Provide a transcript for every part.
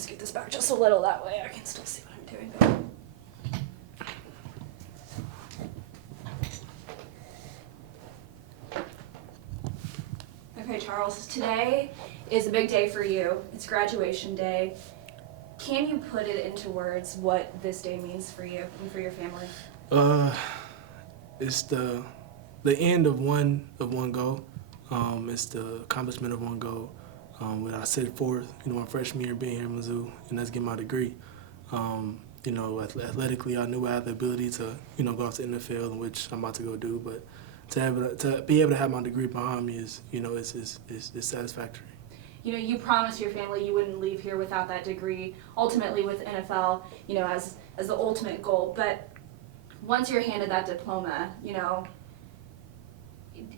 scoot this back just a little, that way I can still see what I'm doing. Okay, Charles, today is a big day for you. It's graduation day. Can you put it into words what this day means for you and for your family? It's the end of one goal. It's the accomplishment of one goal. When I set forth, my freshman year being here in Mizzou, and that's getting my degree. Athletically, I knew I had the ability to, go off to NFL, which I'm about to go do. But to be able to have my degree behind me is satisfactory. You promised your family you wouldn't leave here without that degree, ultimately with NFL, as the ultimate goal. But once you're handed that diploma,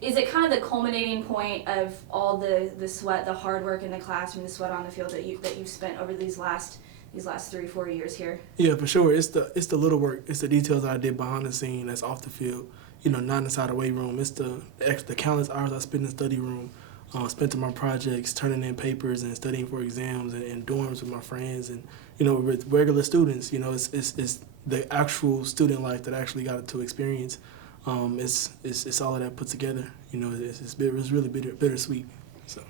is it kind of the culminating point of all the sweat, the hard work in the classroom, the sweat on the field that you've spent over these last 3-4 years here? Yeah, for sure. It's the little work. It's the details that I did behind the scene that's off the field. Not inside the weight room. It's the countless hours I spent in the study room, spent on my projects, turning in papers and studying for exams and dorms with my friends and with regular students. It's the actual student life that I actually got to experience. It's all of that put together. It's really bittersweet. So.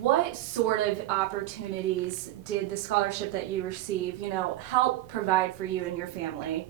What sort of opportunities did the scholarship that you receive, help provide for you and your family,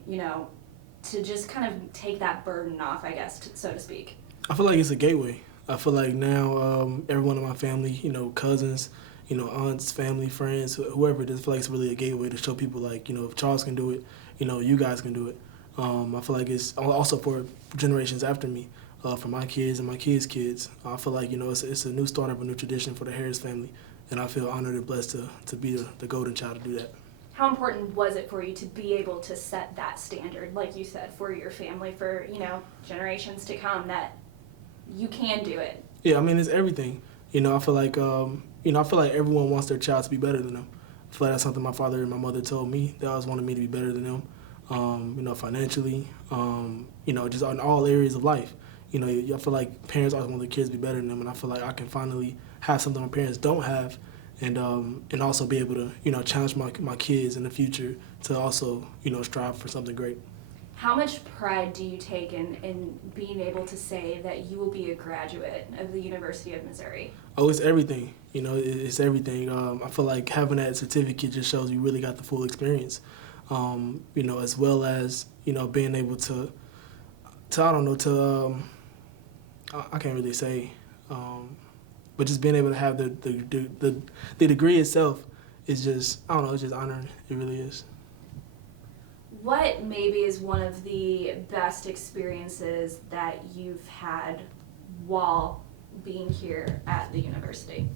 to just kind of take that burden off, I guess, so to speak? I feel like it's a gateway. I feel like now everyone in my family, cousins, aunts, family, friends, whoever, just feel like it's really a gateway to show people like, if Charles can do it, you guys can do it. I feel like it's also for generations after me, for my kids and my kids' kids. I feel like, it's a new start of a new tradition for the Harris family, and I feel honored and blessed to be the golden child to do that. How important was it for you to be able to set that standard, like you said, for your family, for, generations to come, that you can do it? Yeah, I mean, it's everything. I feel like, everyone wants their child to be better than them. I feel like that's something my father and my mother told me. They always wanted me to be better than them. Financially, just in all areas of life. I feel like parents always want their kids to be better than them, and I feel like I can finally have something my parents don't have, and also be able to, challenge my kids in the future to also, strive for something great. How much pride do you take in being able to say that you will be a graduate of the University of Missouri? Oh, it's everything. It's everything. I feel like having that certificate just shows you really got the full experience. As well as, being able to I don't know, I can't really say, but just being able to have the degree itself is just, I don't know, it's just honoring. It really is. What maybe is one of the best experiences that you've had while being here at the university?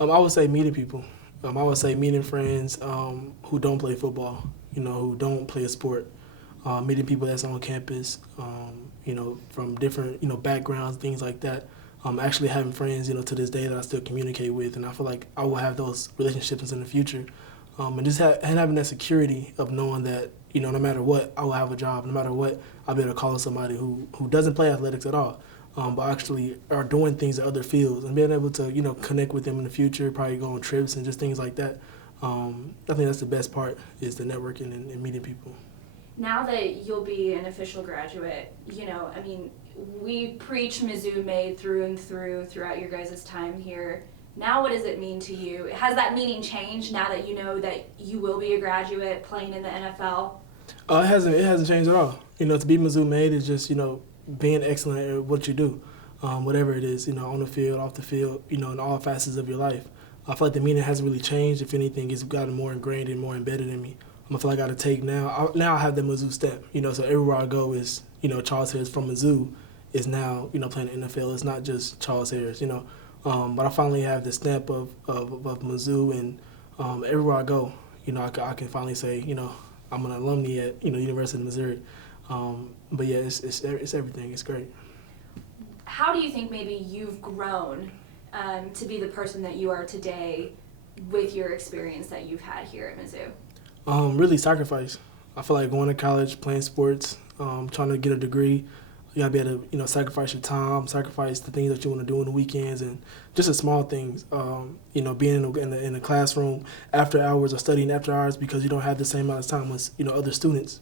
I would say meeting people. I would say meeting friends who don't play football, who don't play a sport. Meeting people that's on campus, from different, backgrounds, things like that. Actually having friends, to this day that I still communicate with, and I feel like I will have those relationships in the future. And just having that security of knowing that, no matter what, I will have a job. No matter what, I'll be able to call somebody who doesn't play athletics at all, but actually are doing things in other fields, and being able to, connect with them in the future, probably go on trips and just things like that. I think that's the best part, is the networking and meeting people. Now that you'll be an official graduate, we preach Mizzou made through and throughout your guys' time here. Now what does it mean to you? Has that meaning changed now that you know that you will be a graduate playing in the NFL? It hasn't changed at all. To be Mizzou made is just, being excellent at what you do, whatever it is, on the field, off the field, in all facets of your life. I feel like the meaning hasn't really changed. If anything, it's gotten more ingrained and more embedded in me. I feel like I got to take now. Now I have the Mizzou stamp, so everywhere I go is, Charles Harris from Mizzou is now, playing the NFL. It's not just Charles Harris, but I finally have the stamp of Mizzou, and everywhere I go, I can finally say, I'm an alumni at, University of Missouri. But yeah, it's everything. It's great. How do you think maybe you've grown to be the person that you are today with your experience that you've had here at Mizzou? Really sacrifice. I feel like going to college, playing sports, trying to get a degree, You gotta be able to, sacrifice your time, sacrifice the things that you want to do on the weekends, and just the small things. Being in the classroom after hours or studying after hours because you don't have the same amount of time as other students.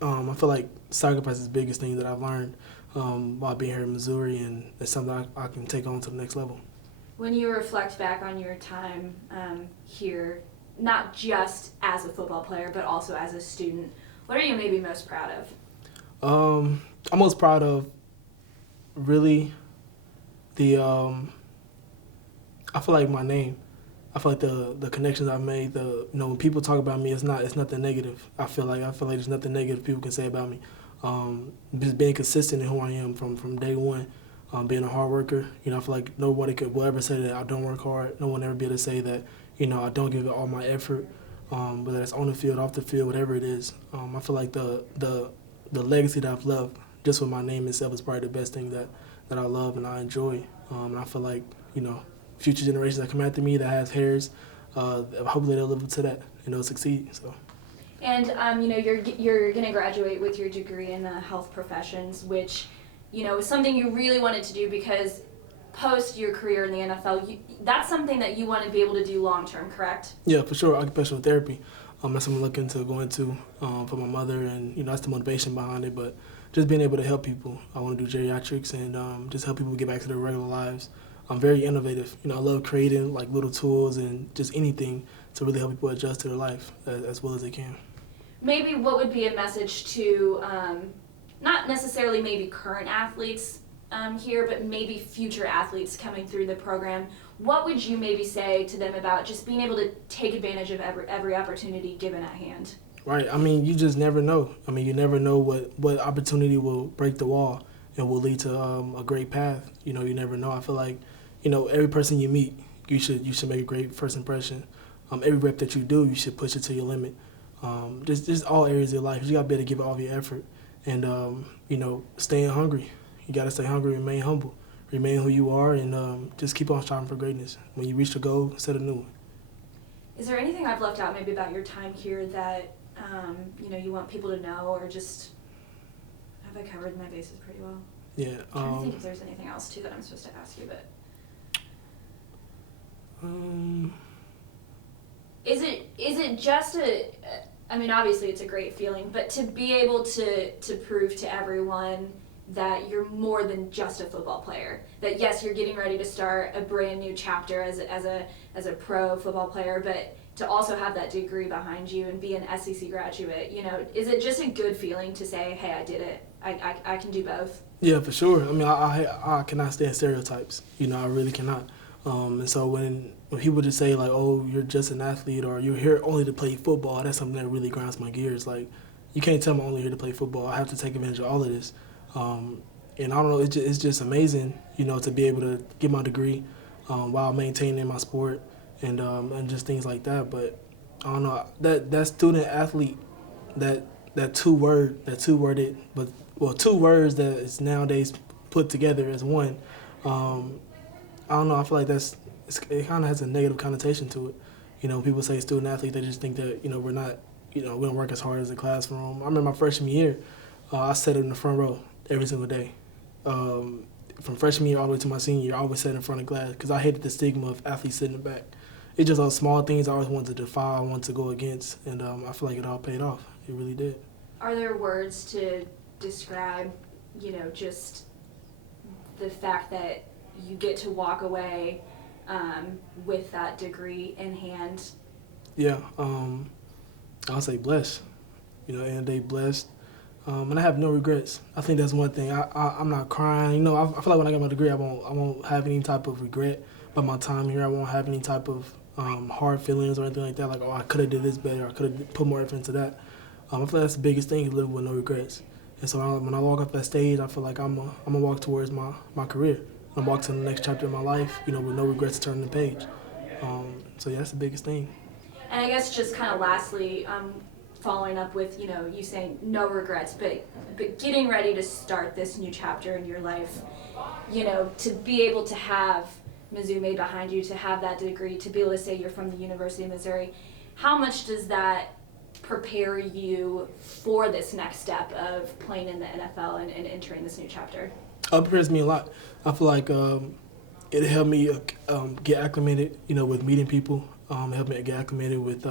I feel like sacrifice is the biggest thing that I've learned while being here in Missouri, and it's something I can take on to the next level. When you reflect back on your time here, not just as a football player, but also as a student, what are you maybe most proud of? I'm most proud of really I feel like my name. I feel like the connections I've made. When people talk about me, it's nothing negative. I feel like there's nothing negative people can say about me. Just being consistent in who I am from day one. Being a hard worker. I feel like nobody will ever say that I don't work hard. No one ever be able to say that I don't give it all my effort. Whether it's on the field, off the field, whatever it is. I feel like the legacy that I've left just with my name itself is probably the best thing that I love and I enjoy. And I feel like future generations that come after me that has hairs, hopefully they'll live up to that and they'll succeed. So. And you're going to graduate with your degree in the health professions, which is something you really wanted to do because post your career in the NFL, that's something that you want to be able to do long term, correct? Yeah, for sure. Occupational therapy. That's something I'm looking to go into for my mother, and that's the motivation behind it. But just being able to help people. I want to do geriatrics and just help people get back to their regular lives. I'm very innovative. I love creating like little tools and just anything to really help people adjust to their life as well as they can. Maybe what would be a message to not necessarily maybe current athletes here, but maybe future athletes coming through the program? What would you maybe say to them about just being able to take advantage of every opportunity given at hand? Right. You just never know. You never know what opportunity will break the wall and will lead to a great path. You never know. I feel like, every person you meet, you should make a great first impression. Every rep that you do, you should push it to your limit. Just all areas of your life. You got to be able to give it all of your effort. And, staying hungry. You got to stay hungry, remain humble, remain who you are, and just keep on striving for greatness. When you reach the goal, set a new one. Is there anything I've left out maybe about your time here that, you want people to know, or just have I covered my bases pretty well? Yeah. I'm trying to think if there's anything else, too, that I'm supposed to ask you, but... Is it just obviously it's a great feeling, but to be able to prove to everyone that you're more than just a football player, that yes, you're getting ready to start a brand new chapter as a pro football player, but to also have that degree behind you and be an SEC graduate, is it just a good feeling to say, hey, I did it, I can do both? Yeah, for sure. I cannot stand stereotypes. I really cannot. And so when people just say like, oh, you're just an athlete or you're here only to play football, that's something that really grinds my gears. Like, you can't tell me I'm only here to play football. I have to take advantage of all of this. And I don't know, it's just amazing, to be able to get my degree while maintaining my sport and just things like that. But I don't know, that student athlete, that two words that is nowadays put together as one. I don't know. I feel like it kind of has a negative connotation to it. People say student athlete, they just think that we're not, we don't work as hard as the classroom. I remember my freshman year, I sat in the front row every single day. From freshman year all the way to my senior year, I always sat in front of class because I hated the stigma of athletes sitting in the back. It's just those small things I always wanted to defy, I wanted to go against, and I feel like it all paid off. It really did. Are there words to describe, just the fact that you get to walk away with that degree in hand? Yeah, I'll say blessed. And they blessed. And I have no regrets. I think that's one thing. I'm not crying. I feel like when I get my degree, I won't have any type of regret about my time here. I won't have any type of hard feelings or anything like that. Like, oh, I could have did this better. I could have put more effort into that. I feel like that's the biggest thing, is living with no regrets. And so when I walk off that stage, I feel like I'm gonna walk towards my career. I'm walk to the next chapter of my life, with no regrets turning the page. So yeah, that's the biggest thing. And I guess just kind of lastly, following up with, you saying no regrets, but getting ready to start this new chapter in your life, to be able to have Mizzou made behind you, to have that degree, to be able to say you're from the University of Missouri, how much does that prepare you for this next step of playing in the NFL and entering this new chapter? It prepares me a lot. I feel like it helped me get acclimated, with meeting people. It helped me get acclimated with,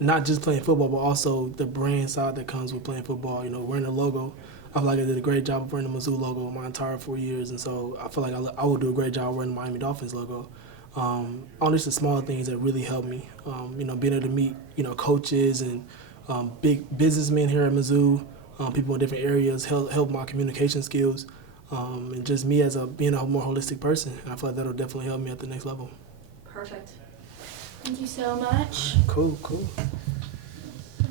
not just playing football, but also the brand side that comes with playing football. Wearing the logo. I feel like I did a great job of wearing the Mizzou logo my entire 4 years, and so I feel like I will do a great job wearing the Miami Dolphins logo. All just the small things that really helped me. Being able to meet, coaches and big businessmen here at Mizzou, people in different areas, help my communication skills, and just me as being a more holistic person. And I feel like that'll definitely help me at the next level. Perfect. Thank you so much. Cool.